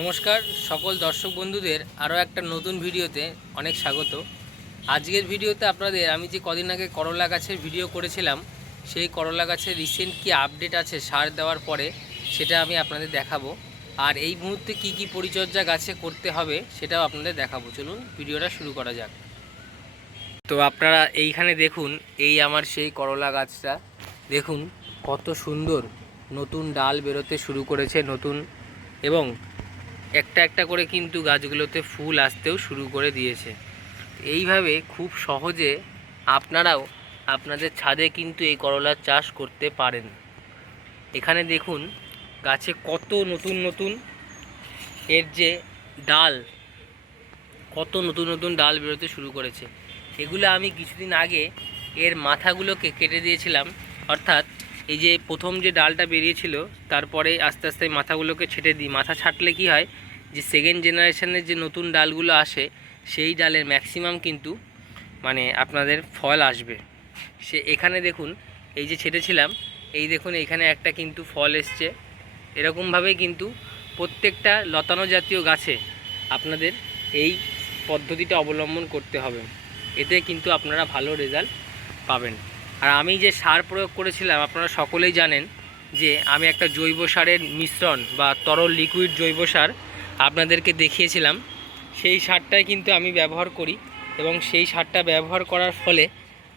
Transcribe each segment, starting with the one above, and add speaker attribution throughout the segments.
Speaker 1: নমস্কার, সকল দর্শক বন্ধুদের আরও একটা নতুন ভিডিওতে অনেক স্বাগত। আজকের ভিডিওতে আপনাদের আমি যে কদিন আগে করলা গাছের ভিডিও করেছিলাম, সেই করলা গাছের রিসেন্ট কি আপডেট আছে সার দেওয়ার পরে সেটা আমি আপনাদের দেখাবো। আর এই মুহূর্তে কি কি পরিচর্যা গাছে করতে হবে সেটাও আপনাদের দেখাবো। চলুন ভিডিওটা শুরু করা যাক। তো আপনারা এইখানে দেখুন, এই আমার সেই করলা গাছটা। দেখুন কত সুন্দর, নতুন ডাল বেরোতে শুরু করেছে, নতুন এবং একটা একটা করে কিন্তু গাছগুলোতে ফুল আসতেও শুরু করে দিয়েছে। এইভাবে খুব সহজে আপনারাও আপনাদের ছাদে কিন্তু এই করলার চাষ করতে পারেন। এখানে দেখুন, গাছে কত নতুন নতুন এর যে ডাল, কত নতুন নতুন ডাল বেরোতে শুরু করেছে। এগুলো আমি কিছুদিন আগে এর মাথাগুলোকে কেটে দিয়েছিলাম, অর্থাৎ এই যে প্রথম যে ডালটা বেরিয়েছিল, তারপরে আস্তে আস্তে মাথাগুলোকে ছেটে দিই। মাথা ছাটলে কি হয় যে সেকেন্ড জেনারেশনের যে নতুন ডালগুলো আসে, সেই ডালের ম্যাক্সিমাম কিন্তু মানে আপনাদের ফল আসবে। সে এখানে দেখুন, এই যে ছেটেছিলাম, এই দেখুন এখানে একটা কিন্তু ফল এসছে। এরকমভাবেই কিন্তু প্রত্যেকটা লতানো জাতীয় গাছে আপনাদের এই পদ্ধতিটা অবলম্বন করতে হবে। এতে কিন্তু আপনারা ভালো রেজাল্ট পাবেন। আর আমি যে সার প্রয়োগ করেছিলাম, আপনারা সকলেই জানেন যে আমি একটা জৈব সারের মিশ্রণ বা তরল লিকুইড জৈব সার আপনাদেরকে দেখিয়েছিলাম। সেই সারটাই কিন্তু আমি ব্যবহার করি এবং সেই সারটা ব্যবহার করার ফলে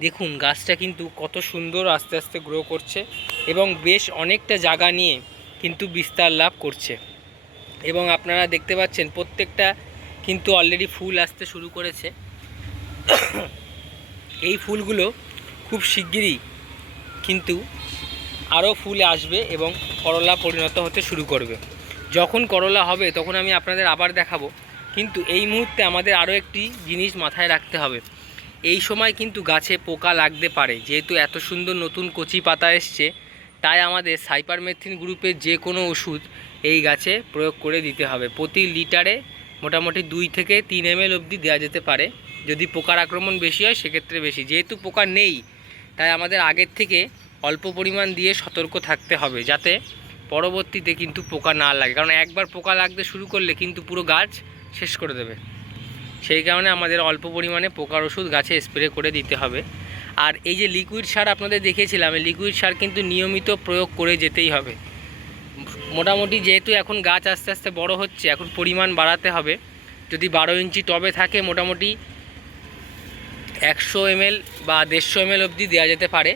Speaker 1: দেখুন গাছটা কিন্তু কত সুন্দর আস্তে আস্তে গ্রো করছে এবং বেশ অনেকটা জায়গা নিয়ে কিন্তু বিস্তার লাভ করছে। এবং আপনারা দেখতে পাচ্ছেন প্রত্যেকটা কিন্তু অলরেডি ফুল আসতে শুরু করেছে। এই ফুলগুলো খুব শিগগিরই কিন্তু আরও ফুল আসবে এবং করলা পরিণত হতে শুরু করবে। যখন করলা হবে তখন আমি আপনাদের আবার দেখাবো। কিন্তু এই মুহূর্তে আমাদের আরও একটি জিনিস মাথায় রাখতে হবে। এই সময় কিন্তু গাছে পোকা লাগতে পারে। যেহেতু এত সুন্দর নতুন কচি পাতা এসছে, তাই আমাদের সাইপারমেথিন গ্রুপের যে কোনো ওষুধ এই গাছে প্রয়োগ করে দিতে হবে। প্রতি লিটারে মোটামুটি দুই থেকে তিন এম অবধি দেওয়া যেতে পারে। যদি পোকার আক্রমণ বেশি হয়, সেক্ষেত্রে বেশি। যেহেতু পোকা নেই তাই আমাদের আগের থেকে অল্প পরিমাণ দিয়ে সতর্ক থাকতে হবে যাতে পরবর্তীতে কিন্তু পোকা না লাগে। কারণ একবার পোকা লাগতে শুরু করলে কিন্তু পুরো গাছ শেষ করে দেবে। সেই কারণে আমাদের অল্প পরিমাণে পোকার ওষুধ গাছে স্প্রে করে দিতে হবে। আর এই যে লিকুইড সার আপনাদের দেখিয়েছিলাম, এই লিকুইড সার কিন্তু নিয়মিত প্রয়োগ করে যেতেই হবে। মোটামুটি যেহেতু এখন গাছ আস্তে আস্তে বড় হচ্ছে, এখন পরিমাণ বাড়াতে হবে। যদি বারো ইঞ্চি টবে থাকে, মোটামুটি একশো এমএল বা দেড়শো এমএল অবধি দেওয়া যেতে পারে।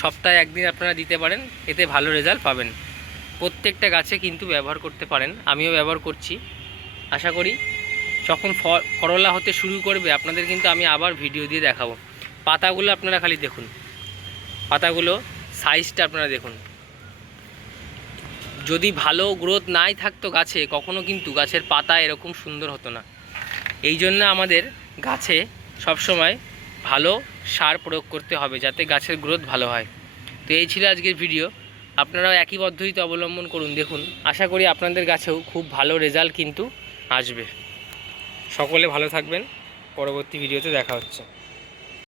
Speaker 1: সপ্তাহে একদিন আপনারা দিতে পারেন, এতে ভালো রেজাল্ট পাবেন। প্রত্যেকটা গাছে কিন্তু ব্যবহার করতে পারেন, আমিও ব্যবহার করছি। আশা করি যখন করলা হতে শুরু করবে, আপনাদের কিন্তু আমি আবার ভিডিও দিয়ে দেখাবো। পাতাগুলো আপনারা খালি দেখুন। পাতাগুলো সাইজটা আপনারা দেখুন। যদি ভালো গ্রোথ নাই থাকতো গাছে, কখনো কিন্তু গাছের পাতা এরকম সুন্দর হতো না। এই জন্য আমাদের গাছে সবসময় ভালো সার প্রয়োগ করতে হবে যাতে গাছের গ্রোথ ভালো হয়। তো এই ছিল আজকের ভিডিও আপনারাও একই পদ্ধতিতে অবলম্বন করুন, দেখুন। আশা করি আপনাদের গাছেও খুব ভালো রেজাল্ট কিন্তু আসবে। সকলে ভালো থাকবেন। পরবর্তী ভিডিওতে দেখা হচ্ছে।